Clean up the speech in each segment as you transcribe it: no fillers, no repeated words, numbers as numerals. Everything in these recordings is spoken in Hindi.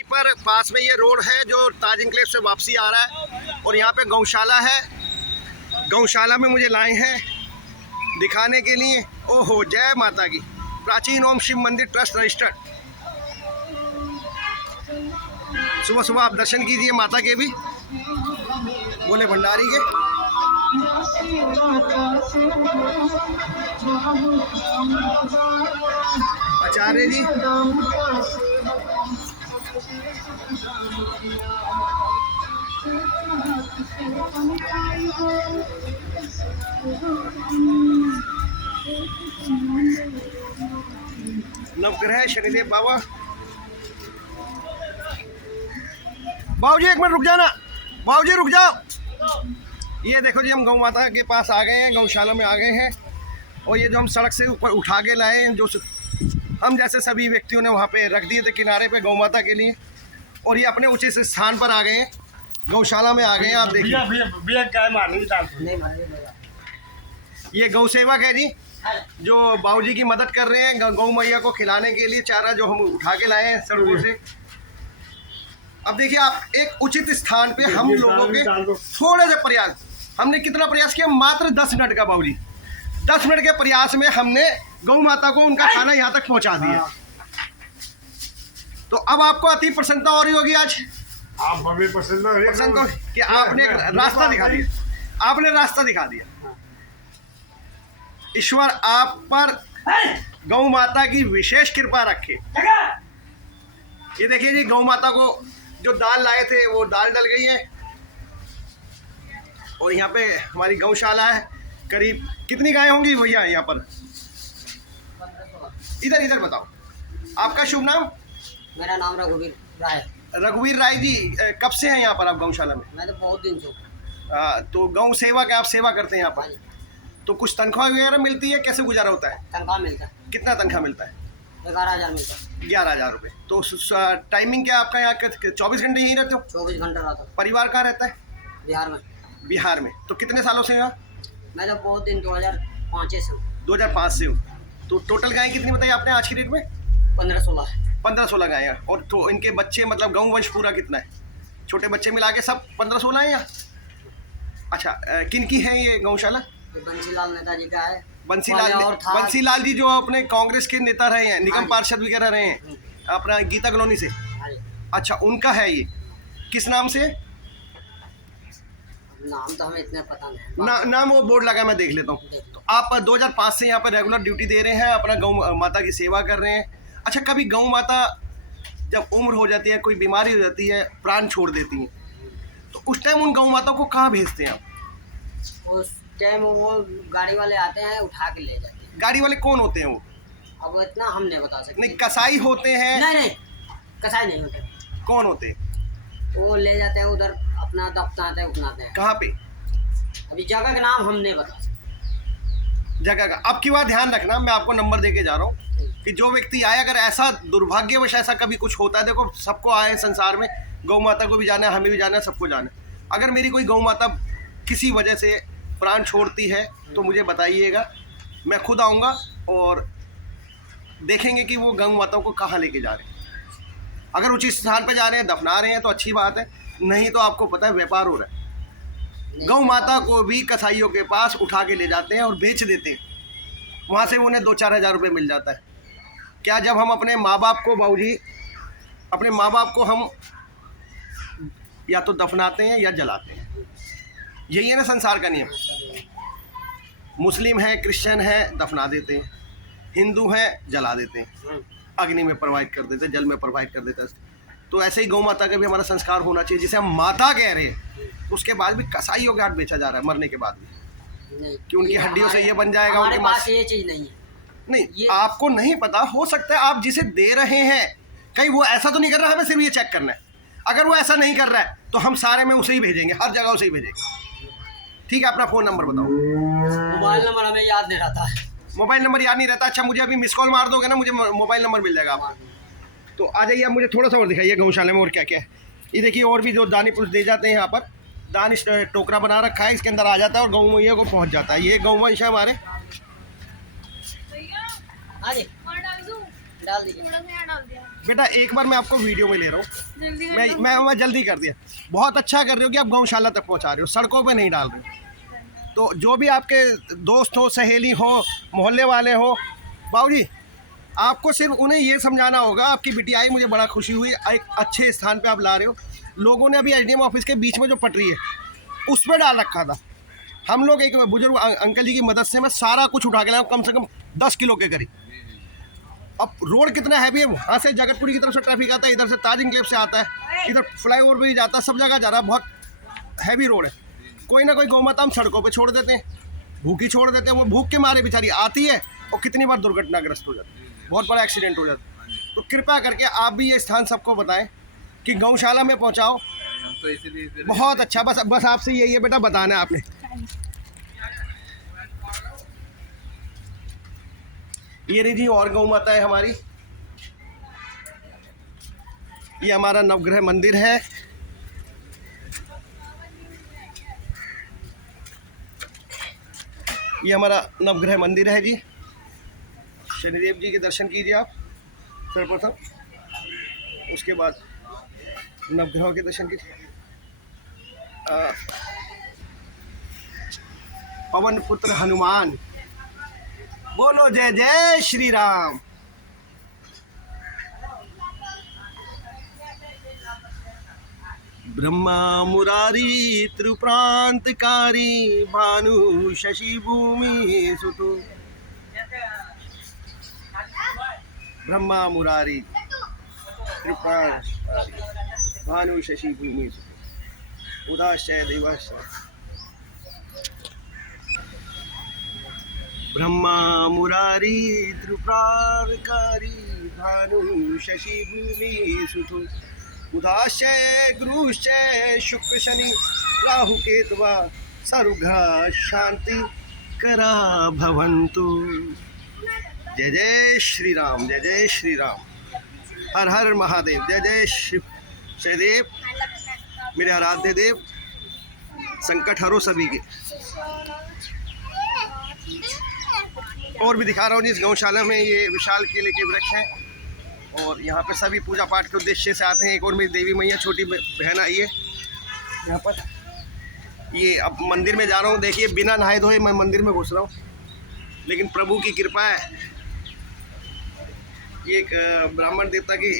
यहीं पर पास में ये रोड है जो ताज एन्क्लेव से वापसी आ रहा है और यहाँ पे गौशाला है। गौशाला में मुझे लाए हैं दिखाने के लिए। ओहो, जय माता की। प्राचीन ओम शिव मंदिर ट्रस्ट रजिस्टर्ड। सुबह सुबह आप दर्शन कीजिए माता के भी, बोले भंडारी के। आचार्य जी, नवग्रह शनिदेव बाबा। बाबूजी एक मिनट रुक जाना, बाबूजी रुक जाओ। ये देखो जी, हम गौ माता के पास आ गए हैं, गौशाला में आ गए हैं। और ये जो हम सड़क से ऊपर उठा के लाए हैं, जो हम जैसे सभी व्यक्तियों ने वहाँ पे रख दिए थे किनारे पे गौ माता के लिए, और ये अपने उचित स्थान पर आ गए हैं, गौशाला में आ गए हैं। आप देखिए, ये गौ सेवक है जी, जो बाबूजी की मदद कर रहे हैं गौ मैया को खिलाने के लिए चारा जो हम उठा के लाए हैं सड़कों से। अब देखिए आप, एक उचित स्थान पे हम लोगों के थोड़े से प्रयास, हमने कितना प्रयास किया, मात्र 10 मिनट का बाबूजी, 10 मिनट के प्रयास में हमने गौ माता को उनका खाना यहाँ तक पहुँचा दिया। तो अब आपको अति प्रसन्नता हो रही होगी आज। आप हमें पसंद हो कि आपने रास्ता दिखा दिया, आपने रास्ता दिखा दिया। ईश्वर आप पर गौ माता की विशेष कृपा रखे। ये देखिए जी, गौ माता को जो दाल लाए थे वो दाल डल गई है। और यहाँ पे हमारी गौशाला है। करीब कितनी गायें होंगी भैया यहाँ पर? इधर इधर बताओ, आपका शुभ नाम? मेरा नाम रघुवीर राय। रघुवीर राय जी, कब से हैं यहाँ पर आप गौशाला में? मैं तो बहुत दिन से। तो गौ सेवा के आप सेवा करते हैं यहाँ पर, तो कुछ तनख्वाह वगैरह मिलती है, कैसे गुजारा होता है? तनख्वाह मिलता है। कितना तनख्वाह मिलता है? 11,000 मिलता है। 11,000 रुपये। तो टाइमिंग क्या आपका यहाँ? 24 घंटे यहीं रहते हो? 24 घंटा रहता हूँ। परिवार कहाँ रहता है? बिहार में। बिहार में। तो कितने सालों से यहाँ? मैं तो बहुत दिन 2005 से हूँ। 2005 से हो। तो टोटल गायें कितनी बताई आपने आज की डेट में? 15-16 है। 15-16 गायें। और तो इनके बच्चे, मतलब गौ वंश पूरा कितना है? छोटे बच्चे मिला के सब 15-16 हैं यहाँ? अच्छा, किन की है ये गौशाला? बंसीलाल नेताजी का है। बंसीलाल जी जो अपने कांग्रेस के नेता रहे हैं, निगम पार्षद वगैरह रहे हैं अपना गीता कॉलोनी से। अच्छा, उनका है ये। किस नाम से? नाम तो हमें इतना पता नहीं। नाम वो बोर्ड लगा, मैं देख लेता हूँ। तो आप 2005 से यहाँ पर रेगुलर ड्यूटी दे रहे हैं, अपना गौ माता की सेवा कर रहे हैं। अच्छा, कभी गौ माता जब उम्र हो जाती है, कोई बीमारी हो जाती है, प्राण छोड़ देती है, तो उस टाइम उन गौ माता को कहाँ भेजते हैं आप? उस टाइम वो गाड़ी वाले आते हैं, उठा के ले जाते हैं। गाड़ी वाले कौन होते हैं वो? अब इतना हम नहीं बता सकते। नहीं, कसाई होते हैं? नहीं, कसाई नहीं होते। कौन होते हैं? वो ले जाते हैं उधर, अपना दफनाते हैं, उठनाते हैं। कहाँ पे? अभी जगह का नाम हम नहीं बता सकते। जगह का अब की बात ध्यान रखना, मैं आपको नंबर दे के जा रहा हूँ कि जो व्यक्ति आए, अगर ऐसा दुर्भाग्यवश ऐसा कभी कुछ होता है, देखो सबको आए संसार में, गौ माता को भी जाना है, हमें भी जाना है, सबको जाना है। अगर मेरी कोई गौ माता किसी वजह से प्राण छोड़ती है तो मुझे बताइएगा, मैं खुद आऊँगा और देखेंगे कि वो गौ माता को कहाँ लेके जा रहे हैं। अगर उचित स्थान पर जा रहे हैं, दफना रहे हैं तो अच्छी बात है, नहीं तो आपको पता है व्यापार हो रहा है। गौ माता को भी कसाईयों के पास उठा के ले जाते हैं और बेच देते हैं, वहाँ से उन्हें 2-4 हज़ार रुपये मिल जाता है। क्या जब हम अपने माँ बाप को, बाबूजी, अपने माँ बाप को हम या तो दफनाते हैं या जलाते हैं, यही है ना संसार का नियम। मुस्लिम है, क्रिश्चियन है, दफना देते हैं, हिंदू है, जला देते हैं, अग्नि में प्रवाहित कर देते हैं, जल में प्रवाहित कर देते हैं। तो ऐसे ही गौ माता का भी हमारा संस्कार होना चाहिए, जिसे हम माता कह रहे हैं, उसके बाद भी कसाईयों के हाथ बेचा जा रहा है मरने के बाद भी, कि उनकी हड्डियों से ये बन जाएगा। हमारे पास ये चीज़ नहीं है। नहीं, आपको नहीं पता, हो सकता है आप जिसे दे रहे हैं कहीं वो ऐसा तो नहीं कर रहा, हमें सिर्फ ये चेक करना है। अगर वो ऐसा नहीं कर रहा है तो हम सारे में उसे ही भेजेंगे, हर जगह उसे ही भेजेंगे। ठीक है, अपना फ़ोन नंबर बताओ। मोबाइल नंबर हमें याद नहीं रहता है। मोबाइल नंबर याद नहीं रहता? अच्छा, मुझे अभी मिस कॉल मार दोगे ना, मुझे मोबाइल नंबर मिल जाएगा आपका। तो आ जाइए, आप मुझे थोड़ा सा और दिखाइए गौशाला में और क्या क्या है। ये देखिए, और भी जो दानी पुरुष दे जाते हैं यहाँ पर, दान टोकरा बना रखा है, इसके अंदर आ जाता है और गौ मैया को पहुँच जाता है। ये गौवंश है हमारे। डाल दीजिए। थोड़ा सा यहाँ डाल दिया बेटा एक बार मैं आपको वीडियो में ले रहा हूँ, जल्दी कर मैं दो। मैं जल्दी कर दिया। बहुत अच्छा कर रहे हो कि आप गौशाला तक पहुँचा रहे हो, सड़कों पे नहीं डाल रहे हो। तो जो भी आपके दोस्त हो, सहेली हो, मोहल्ले वाले हो, बाबूजी आपको सिर्फ उन्हें ये समझाना होगा। आपकी बिटिया आई, मुझे बड़ा खुशी हुई, एक अच्छे स्थान पे आप ला रहे हो। लोगों ने अभी एसडीएम ऑफिस के बीच में जो पटरी है उस पर डाल रखा था। हम लोग एक बुजुर्ग अंकल जी की मदद से मैं सारा कुछ उठा के लाया, कम से कम 10 किलो के करीब। अब रोड कितना हैवी है, वहाँ से जगतपुरी की तरफ से ट्रैफिक आता है, इधर से ताज इंक्लेव से आता है, इधर फ्लाईओवर पे भी जाता है, सब जगह जा रहा है। बहुत हैवी रोड है। कोई ना कोई गौ माता हम सड़कों पे छोड़ देते हैं, भूखी छोड़ देते हैं। वो भूख के मारे बेचारी आती है और कितनी बार दुर्घटनाग्रस्त हो जाती है, बहुत बड़ा एक्सीडेंट हो जाता है। तो कृपया करके आप भी ये स्थान सबको बताएं कि गौशाला में पहुंचाओ। तो इसीलिए बहुत अच्छा, बस आपसे यही है बेटा, बताना है आपने। ये रही जी और गौ माता है हमारी। ये हमारा नवग्रह मंदिर है। ये हमारा नवग्रह मंदिर है जी। शनिदेव जी के दर्शन कीजिए आप सर्वप्रथम, उसके बाद नवग्रहों के दर्शन कीजिए। पवन पुत्र हनुमान, बोलो जय जय श्री राम। ब्रह्मा मुरारी त्रिप्रांतकारी भानु शशि भूमि सुतो। ब्रह्मा मुरारी त्रिप्रांतकारी भानु शशि भूमि सुतो उदाश्चय देवाश्चय। ब्रह्मा मुरारी त्रिप्रांतकारी भानु शशि भूमि सुतो उदाश्चय गुरुश्चय शुक्र शनि राहु केतवा सर्वग्रह शांति करा भवन्तु। जय जय श्री राम, जय जय श्री राम, हर हर महादेव, जय जय शनिदेव, मेरे आराध्य देव, संकट हरो सभी के। और भी दिखा रहा हूँ जी, इस गौशाला में ये विशाल केले के वृक्ष हैं और यहाँ पर सभी पूजा पाठ के उद्देश्य से आते हैं। एक और मेरी देवी मैया छोटी बहन आई है यहाँ पर। ये अब मंदिर में जा रहा हूँ, देखिए बिना नहाए धोए मैं मंदिर में घुस रहा हूँ, लेकिन प्रभु की कृपा है। ये एक ब्राह्मण देवता की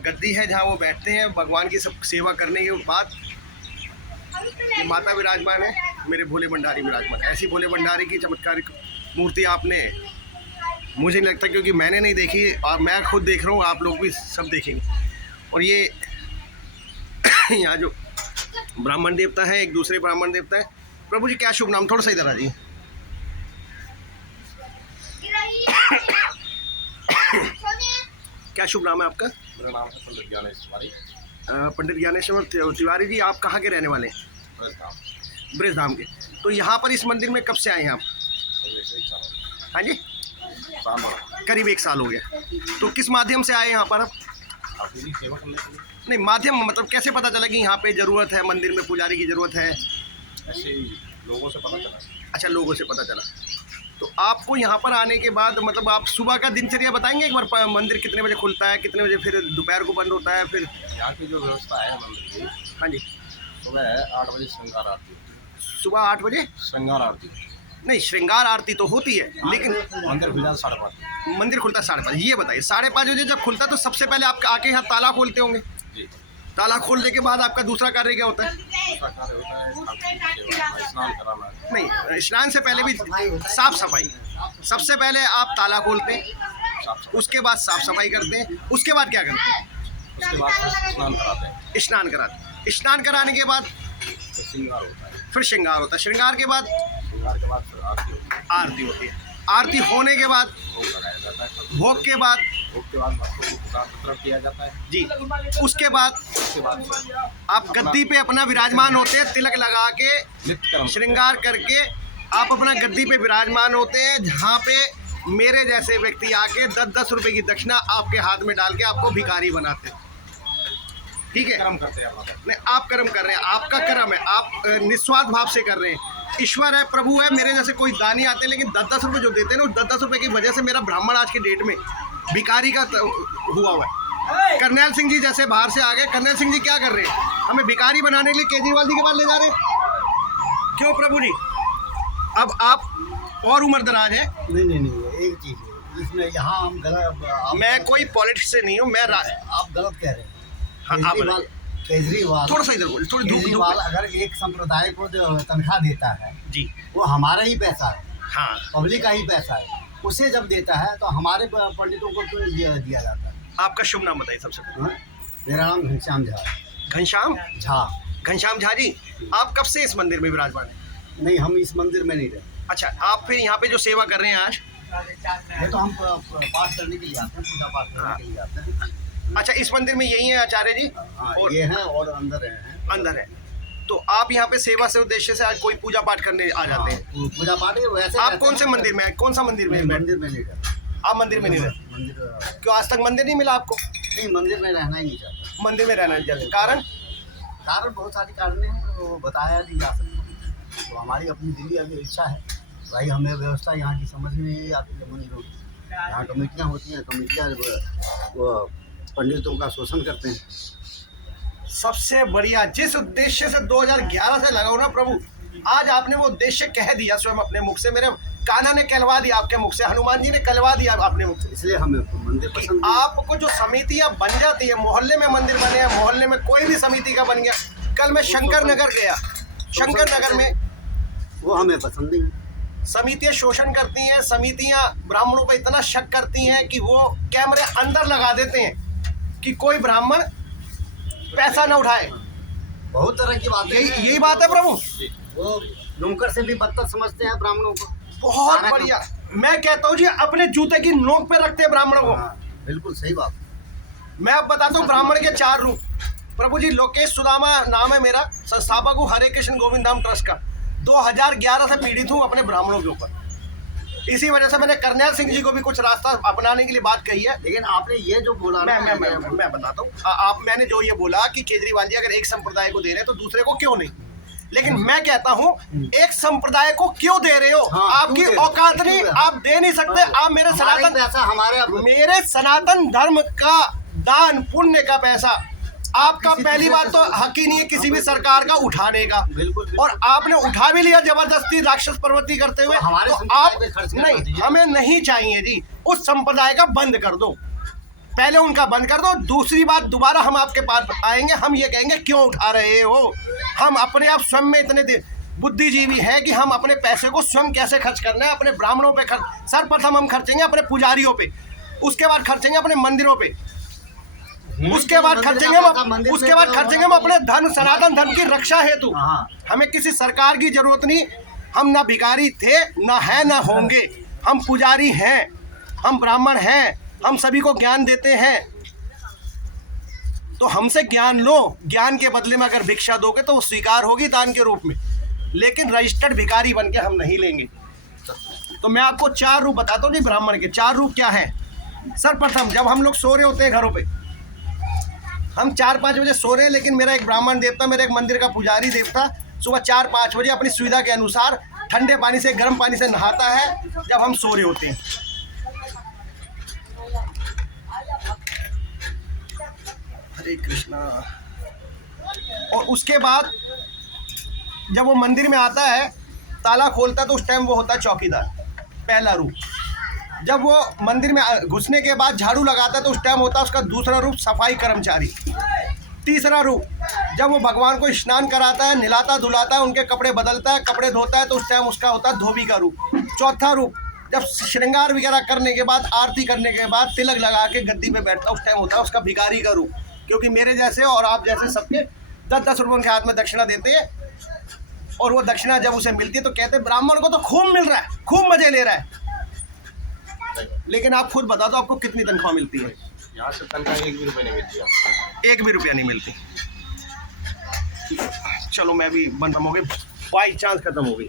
गद्दी है जहाँ वो बैठते हैं भगवान की सब सेवा करने के बाद। ये माता विराजमान है, मेरे भोले भंडारी विराजमान। ऐसी भोले भंडारी की चमत्कारिक मूर्ति आपने, मुझे नहीं लगता, क्योंकि मैंने नहीं देखी और मैं खुद देख रहा हूँ, आप लोग भी सब देखेंगे। और ये यहाँ जो ब्राह्मण देवता है, एक दूसरे ब्राह्मण देवता है। प्रभु जी क्या शुभ नाम, थोड़ा सा इधर आ जाइए। क्या शुभ नाम है आपका? मेरा नाम है पंडित ज्ञानेश तिवारी। पंडित ज्ञानेश्वर तिवारी जी, आप कहाँ के रहने वाले हैं? ब्रजधाम के। तो यहाँ पर इस मंदिर में कब से आए हैं आप? हाँ जी, करीब 1 साल हो गया। तो किस माध्यम से आए यहाँ पर आप? सेवा करने के लिए नहीं, माध्यम मतलब कैसे पता चला कि यहाँ पे ज़रूरत है, मंदिर में पुजारी की ज़रूरत है? ऐसे ही लोगों से पता चला। अच्छा, लोगों से पता चला। तो आपको यहाँ पर आने के बाद मतलब आप सुबह का दिनचर्या बताएंगे एक बार? मंदिर कितने बजे खुलता है, कितने बजे फिर दोपहर को बंद होता है? फिर यहाँ की जो व्यवस्था है मंदिर की, हाँ जी, सुबह 8 बजे श्रृंगार आरती, सुबह 8 बजे श्रृंगार आरती। नहीं, श्रृंगार आरती तो होती है, लेकिन मंदिर खुला 5:30। मंदिर खुलता 5:30। ये बताइए 5:30 बजे जब खुलता तो सबसे पहले आप आके यहाँ ताला खोलते होंगे? जी। ताला खोलने के बाद आपका दूसरा कार्य क्या होता है? दूसरा कार्य होता है स्नान कराना। नहीं, स्नान से पहले भी साफ सफाई। सबसे पहले आप ताला खोलते हैं, उसके बाद साफ सफाई करते हैं, उसके बाद क्या करते हैं? उसके बाद स्नान कराते हैं। स्नान कराते हैं। स्नान कराने के बाद तो श्रृंगार होता है। फिर श्रृंगार होता है। श्रृंगार के बाद श्रृंगार के बाद फिर आरती होती है। आरती होती है। आरती होने के बाद भोग लगाया जाता है। भोग के बाद भोग के बाद भक्तों को प्रसाद वितरण किया जाता है। जी, उसके बाद उसके बाद आप गद्दी पे अपना विराजमान होते हैं, तिलक लगा के नित्य कर्म श्रृंगार करके आप अपना गद्दी पे विराजमान होते हैं, जहाँ पे मेरे जैसे व्यक्ति आके 10-10 रुपए की दक्षिणा आपके हाथ में डाल के आपको भिखारी बनाते हैं। ठीक है, कर्म करते हैं अपना। नहीं, आप कर्म कर रहे हैं, आपका कर्म है, आप निस्वार्थ भाव से कर रहे हैं। ईश्वर है, प्रभु है, मेरे जैसे कोई दानी आते हैं, लेकिन 10-10 रुपये जो देते हैं ना, उस 10-10 रुपये की वजह से मेरा ब्राह्मण आज के डेट में भिखारी का हुआ हुआ है। करनैल सिंह जी जैसे बाहर से आ गए, करनैल सिंह जी क्या कर रहे हैं? हमें भिखारी बनाने के लिए केजरीवाल जी के पास ले जा रहे हैं। क्यों प्रभु जी? अब आप और उम्र दराज है। नहीं एक चीज है इसमें, यहाँ हम गलत, मैं कोई पॉलिटिक्स से नहीं हूँ, मैं आप गलत कह रहे हैं। हाँ, आप केजरीवाल थोड़ा सा इधर बोल, थोड़ी धूप केजरीवाल अगर एक संप्रदाय को जो तनख्वाह देता है जी। वो हमारा ही पैसा है, हाँ, पब्लिक का ही पैसा है, उसे जब देता है तो हमारे पंडितों को क्यों दिया जाता है? आपका शुभ नाम बताइए सबसे पहले। हाँ? मेरा नाम घनश्याम झा। घनश्याम झा। घनश्याम झा जी, आप कब से इस मंदिर में विराजमान हैं? नहीं, हम इस मंदिर में नहीं रहे। अच्छा, आप फिर यहाँ पे जो सेवा कर रहे हैं आज? ये तो हम पाठ करने के लिए आते हैं, पूजा पाठ करने के लिए आते हैं। अच्छा, इस मंदिर में यही है आचार्य जी? हाँ, और ये हैं और अंदर हैं। अंदर है। तो आप यहाँ पे सेवा से उद्देश्य से आज कोई पूजा पाठ करने आ जाते हैं? हाँ, पूजा पाठ है वैसे। आप कौन से मंदिर में हैं? कौन सा मंदिर में हैं? मंदिर में नहीं रहता। आप मंदिर में नहीं रहते? मंदिर क्यों, आज तक मंदिर नहीं मिला आपको? नहीं, मंदिर में रहना ही नहीं चाहता। मंदिर में रहना नहीं चाहते, कारण? कारण बहुत सारी कारण हैं, वो बताया नहीं जा सकता। तो हमारी अपनी दिली अभी इच्छा है भाई, हमें व्यवस्था यहाँ की समझ में नहीं आती है मंदिरों की। यहाँ कमेटियाँ होती हैं, कमेटियाँ वो पंडितों का शोषण करते हैं। सबसे बढ़िया, जिस उद्देश्य से 2011 से लगाओ ना प्रभु, आज आपने वो उद्देश्य कह दिया स्वयं अपने मुख से। मेरे कान्हा ने कहलवा दिया आपके मुख से, हनुमान जी ने कहलवा दिया आपने मुख से। इसलिए हमें मंदिर कि पसंद है। आपको जो समितियां बन जाती है, मोहल्ले में मंदिर बने हैं, मोहल्ले में कोई भी समिति का बन गया। कल मैं शंकर नगर गया, शंकर नगर में वो हमें पसंद नहीं। समितियां शोषण करती हैं, समितियां ब्राह्मणों पर इतना शक करती हैं कि वो कैमरे अंदर लगा देते हैं कि कोई ब्राह्मण पैसा न उठाए। बहुत तरह की बातें हैं। यही बात है प्रभु। वो नौकर से भी बदतर समझते हैं ब्राह्मणों को। बहुत सारा बढ़िया। मैं कहता हूँ जी, अपने जूते की नोक पे रखते हैं ब्राह्मणों को। हाँ, बिल्कुल सही बात। मैं अब बताता हूँ ब्राह्मण के 4 रूप। प्रभु जी, लोकेश सुदामा नाम है मेरा, संस्थापक हूँ हरे कृष्ण गोविंद धाम ट्रस्ट का। 2011 से पीड़ित हूँ अपने ब्राह्मणों के ऊपर। इसी वजह से मैंने करनैल सिंह जी को भी कुछ रास्ता अपनाने के लिए बात कही है। लेकिन आपने ये जो बोला ना, मैं बताता हूँ। मैंने जो ये बोला कि केजरीवाल जी अगर एक संप्रदाय को दे रहे हैं तो दूसरे को क्यों नहीं, लेकिन मैं कहता हूँ एक संप्रदाय को क्यों दे रहे हो? हाँ, आपकी औकात नहीं, आप दे नहीं सकते। आप मेरे सनातन पैसा मेरे सनातन धर्म का दान पुण्य का पैसा आपका पहली बात तो हक ही नहीं है किसी भी सरकार का उठाने का। बिल्कुल। और आपने उठा भी लिया जबरदस्ती राक्षस प्रवृत्ति करते हुए। हमारे तो संप्रदाय आप पे खर्च करना नहीं, चाहिए। हमें नहीं चाहिए जी। उस संप्रदाय का बंद कर दो, पहले उनका बंद कर दो। दूसरी बात, दोबारा हम आपके पास आएंगे, हम ये कहेंगे क्यों उठा रहे हो। हम अपने आप स्वयं में इतने बुद्धिजीवी है कि हम अपने पैसे को स्वयं कैसे खर्च करना है। अपने ब्राह्मणों पे खर्च, सर्वप्रथम हम खर्चेंगे अपने पुजारियों पे, उसके बाद खर्चेंगे अपने मंदिरों पे, उसके बाद खर्चेंगे हम अपने धर्म, सनातन धर्म की रक्षा हेतु। हमें किसी सरकार की जरूरत नहीं। हम ना भिखारी थे, ना है, ना होंगे। हम पुजारी हैं, हम ब्राह्मण हैं, हम सभी को ज्ञान देते हैं। तो हमसे ज्ञान लो, ज्ञान के बदले में अगर भिक्षा दोगे तो वो स्वीकार होगी दान के रूप में, लेकिन रजिस्टर्ड भिखारी बन के हम नहीं लेंगे। तो मैं आपको 4 रूप बताता हूँ जी ब्राह्मण के। 4 रूप क्या है? सर्वप्रथम, जब हम लोग सो रहे होते हैं घरों पे, हम 4-5 बजे सो रहे हैं, लेकिन मेरा एक ब्राह्मण देवता, मेरे एक मंदिर का पुजारी देवता सुबह 4-5 बजे अपनी सुविधा के अनुसार ठंडे पानी से, गर्म पानी से नहाता है जब हम सो रहे होते हैं। हरे कृष्णा। और उसके बाद जब वो मंदिर में आता है, ताला खोलता है, तो उस टाइम वो होता है चौकीदार, पहला रूप। जब वो मंदिर में घुसने के बाद झाड़ू लगाता है तो उस टाइम होता है उसका दूसरा रूप, सफाई कर्मचारी। तीसरा रूप, जब वो भगवान को स्नान कराता है, नहलाता धुलाता है, उनके कपड़े बदलता है, कपड़े धोता है, तो उस टाइम उसका होता है धोबी का रूप। चौथा रूप, जब श्रृंगार वगैरह करने के बाद, आरती करने के बाद, तिलक लगा के गद्दी पे बैठता है, उस टाइम होता है उसका भिखारी का रूप। क्योंकि मेरे जैसे और आप जैसे सबके 10-10 रुपये उनके हाथ में दक्षिणा देते हैं, और वो दक्षिणा जब उसे मिलती है तो कहते हैं ब्राह्मण को तो खूब मिल रहा है, खूब मजे ले रहा है। लेकिन आप खुद बता दो आपको कितनी तनख्वाह मिलती है? यहाँ से तनख्वाह 1 भी रुपये नहीं मिलती है। 1 भी रुपया नहीं मिलती। चलो मैं भी बंद हो गई, बाई चांस खत्म हो गई।